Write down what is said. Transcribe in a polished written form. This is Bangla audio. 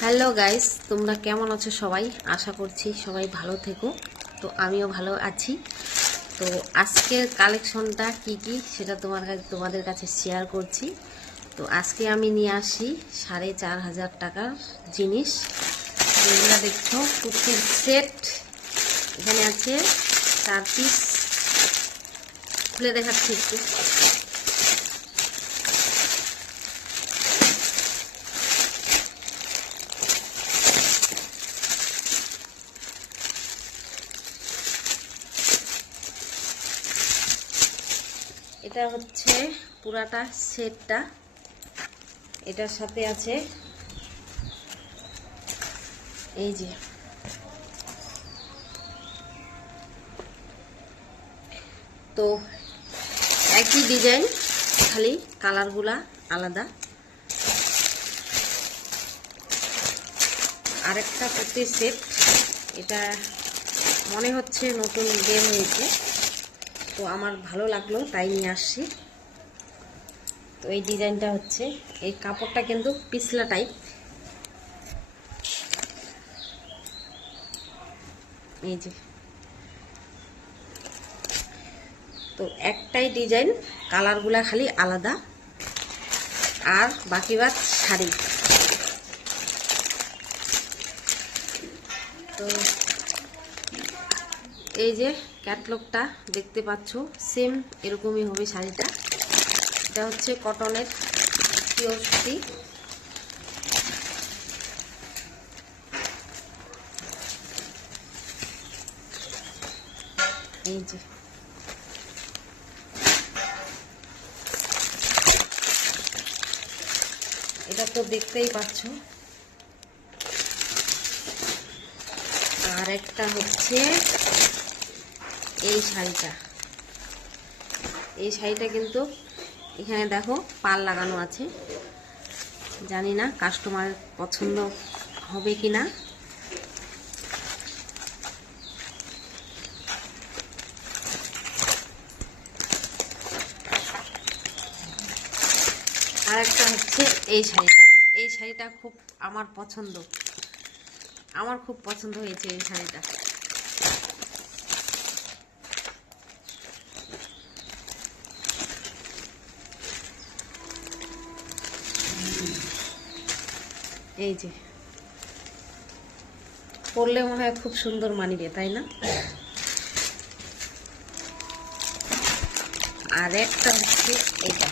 হ্যালো গাইস, তোমরা কেমন আছো? সবাই আশা করছি সবাই ভালো থেকো। তো আমিও ভালো আছি। তো আজকের কালেকশনটা কি সেটা তোমাদের কাছে শেয়ার করছি। তো আজকে আমি নিয়ে আসি 4,500 টাকার জিনিস। এগুলো দেখছো, কুর্তির সেট। এখানে আছে 4 পিস। খুলে দেখাচ্ছি একটু। এটা হচ্ছে পুরাটা সেটটা। এটার সাথে আছে এই যে তো একই ডিজাইন, খালি কালারগুলা আলাদা। আরেকটা কুর্তির সেট, এটা মনে হচ্ছে নতুন বের হয়েছে, তো আমার ভালো লাগলো তাই নিয়ে আসছি। তো এই ডিজাইনটা হচ্ছে, এই কাপড়টা কিন্তু পিছলা টাইপ। এই যে তো একটাই ডিজাইন, কালারগুলা খালি আলাদা, আর বাকি বাদ শাড়ি। তো এই যে ক্যাটলগটা দেখতে পাচ্ছ, সেম এরকমই হবে শাড়িটা। এটা হচ্ছে কটনের পিওর সুতি। এই যে এটা তো দেখতেই পাচ্ছ। আর একটা হচ্ছে এই শাড়িটা। এই শাড়িটা কিন্তু এখানে দেখো পাল লাগানো আছে। জানি না কাস্টমার পছন্দ হবে কিনা। আর একটা হচ্ছে এই শাড়িটা। এই শাড়িটা খুব আমার পছন্দ, আমার খুব পছন্দ হয়েছে এই শাড়িটা। এই যে পরলে মনে হয় খুব সুন্দর মানিবে, তাই না? আর একটা হচ্ছে এটা।